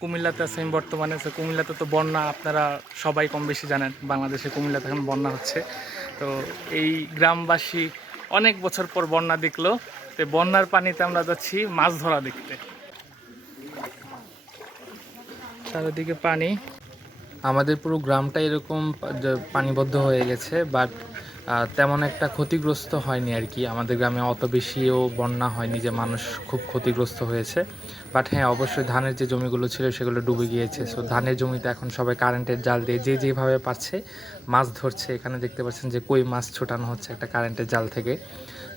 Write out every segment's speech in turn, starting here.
কুমিল্লাতে আছি বর্তমানে। কুমিল্লাতে তো বন্যা আপনারা সবাই কম বেশি জানেন, বাংলাদেশে কুমিল্লাতে এখন বন্যা হচ্ছে। তো এই গ্রামবাসী অনেক বছর পর বন্যা দেখলো, তো বন্যার পানিতে আমরা যাচ্ছি মাছ ধরা দেখতে। চারিদিকে পানি, আমাদের পুরো গ্রামটা এরকম পানিবদ্ধ হয়ে গেছে, বাট তেমন একটা ক্ষতিগ্রস্ত হয়নি আর কি। আমাদের গ্রামে অত বেশিও বন্যা হয়নি যে মানুষ খুব ক্ষতিগ্রস্ত হয়েছে। বাট হ্যাঁ, অবশ্যই ধানের যে জমিগুলো ছিল সেগুলো ডুবে গিয়েছে। সো ধানের জমিতে এখন সবাই কারেন্টের জাল দিয়ে যে যেভাবে পারছে মাছ ধরছে। এখানে দেখতে পাচ্ছেন যে কই মাছ ছোটানো হচ্ছে একটা কারেন্টের জাল থেকে।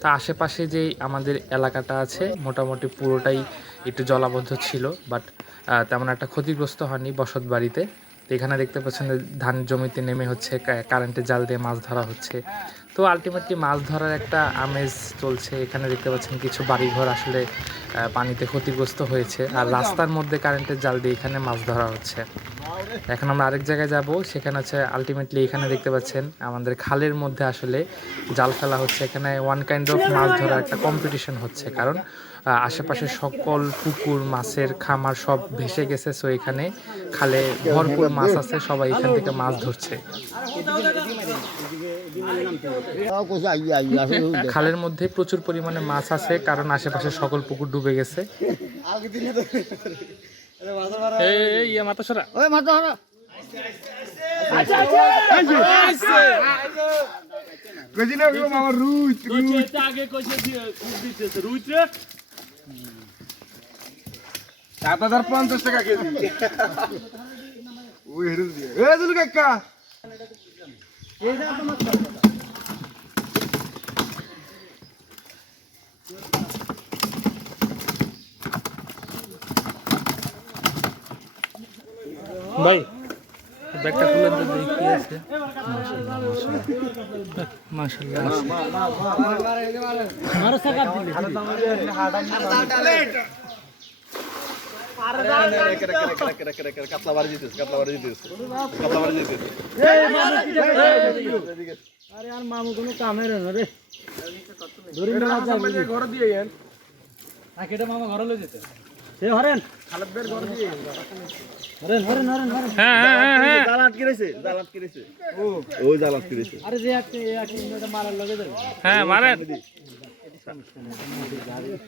তা আশেপাশে যে আমাদের এলাকাটা আছে মোটামুটি পুরোটাই একটু জলাবদ্ধ ছিল, বাট তেমন একটা ক্ষতিগ্রস্ত হয়নি বসত বাড়িতে। তো এখানে দেখতে পাচ্ছেন ধানের জমিতে নেমে হচ্ছে কারেন্টের জাল দিয়ে মাছ ধরা হচ্ছে। তো আলটিমেটলি মাছ ধরার একটা আমেজ চলছে। এখানে দেখতে পাচ্ছেন কিছু বাড়িঘর আসলে পানিতে ক্ষতিগ্রস্ত হয়েছে, আর রাস্তার মধ্যে কারেন্টের জাল দিয়ে এখানে মাছ ধরা হচ্ছে। এখন আমরা আরেক জায়গায় যাব, সেখানে হচ্ছে আলটিমেটলি এখানে দেখতে পাচ্ছেন আমাদের খালের মধ্যে আসলে জাল ফেলা হচ্ছে। এখানে ওয়ান কাইন্ড অফ মাছ ধরার একটা কম্পিটিশন হচ্ছে, কারণ আশেপাশে সকল পুকুর মাছের খামার সব ভেসে গেছে। সো এখানে খালে ভরপুর মাছ আছে, সবাই এখান থেকে মাছ ধরছে। খালের মধ্যে প্রচুর পরিমাণে মাছ আছে, কারণ আশেপাশে সকল পুকুর ডুবে গেছে। টাকা কেজি ভাই ব্যাগটা খুলে দেখি কি আছে। মাশাআল্লাহ কাতলা বাড়ি দিতেছে, কাতলা বাড়ি দিতেছে, কাতলা বাড়ি দিতেছে। আরে আর মামু কোনো কামের না রে, ঘর দিয়ে গেল কেটে মামা ঘরে লয়ে যেতে। সে হরেন খালেদ বের ঘর দিয়ে হরেন হরেন হরেন হরেন। হ্যাঁ হ্যাঁ হ্যাঁ, জাল আটকে রইছে, জাল আটকে রইছে। ও জাল আটকে রইছে। আরে যে আটকে এটা মারার লগে যাবে। হ্যাঁ মারেন,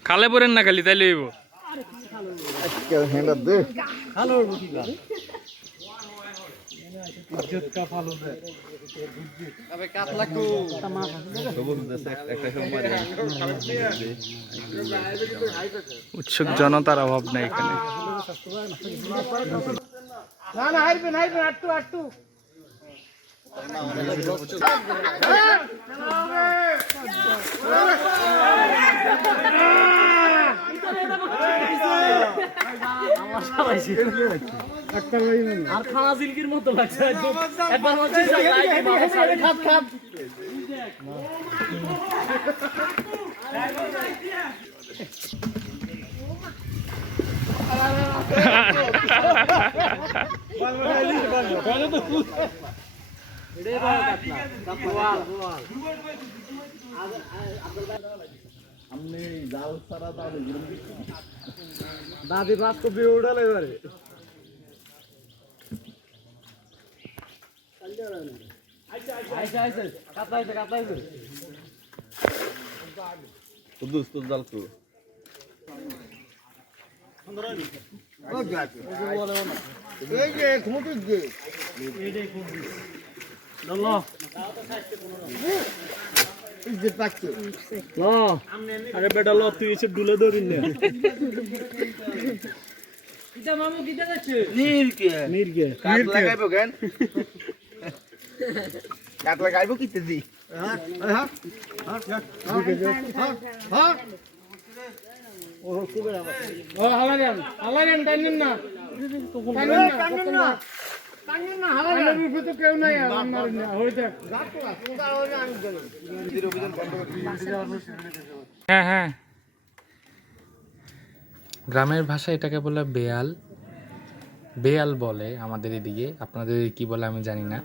খালে পড়েন না খালি তাইলে হইব। কেউ হেন্ডার দে ভালো কি গা ইজ্জত কা ভালো দে। আবে কাতলা কো একটা মাছ আছে সবুজ দেশে একটা সময় মারি। উৎসুক জনতার অভাব নাই এখানে। না না হাইরবেন হাইরবেন আটটু আটটু। আর খানা জিলকির মতো লাগছে একবার হচ্ছে খাত খাত। দাদি বাস তো বিয়ে উঠালে এবারে জাল তো আরে বেটা ল তুই এসে ডুলে ধরিস না। মামু দিতে যাচ্ছে কাট লাগাইবো কেন? কাট লাগাইবো কিতে দি? ও হালারেন টাইনেন না, টাইনেন না। হ্যাঁ হ্যাঁ, গ্রামের ভাষায় এটাকে বলে বেয়াল। বেয়াল বলে আমাদের এদিকে, আপনাদের কি বলে আমি জানি না।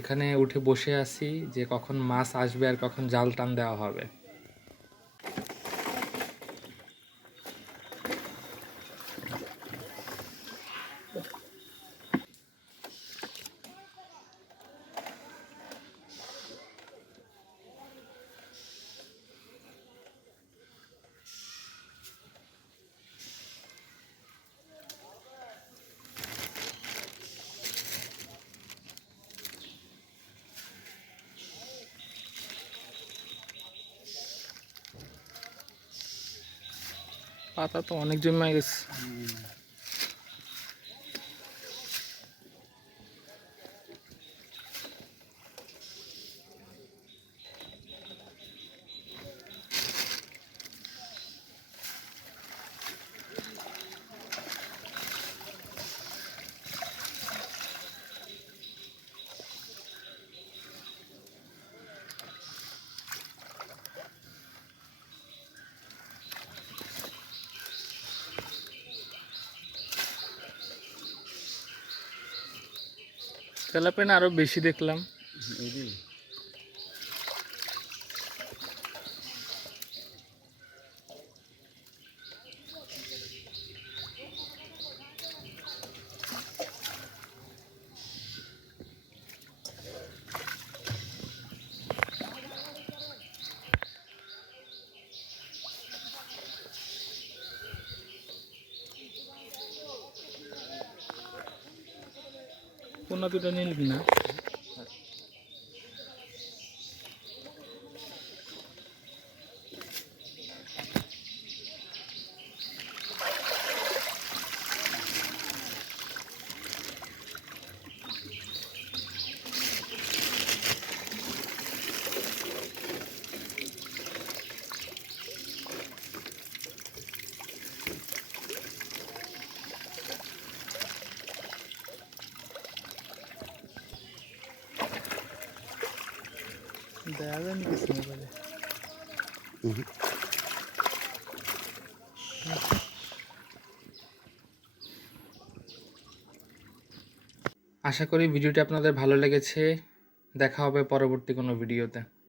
এখানে উঠে বসে আছি যে কখন মাছ আসবে আর কখন জাল টান দেওয়া হবে। পাতা তো অনেক জমে গেছে। তেলাপিয়া আরো বেশি দেখলাম। পোনা দুটো নিল কিনা? দেখা যায় নি কিছু মোবাইলে। আশা করি ভিডিওটি আপনাদের ভালো লেগেছে। দেখা হবে পরবর্তী কোনো ভিডিওতে।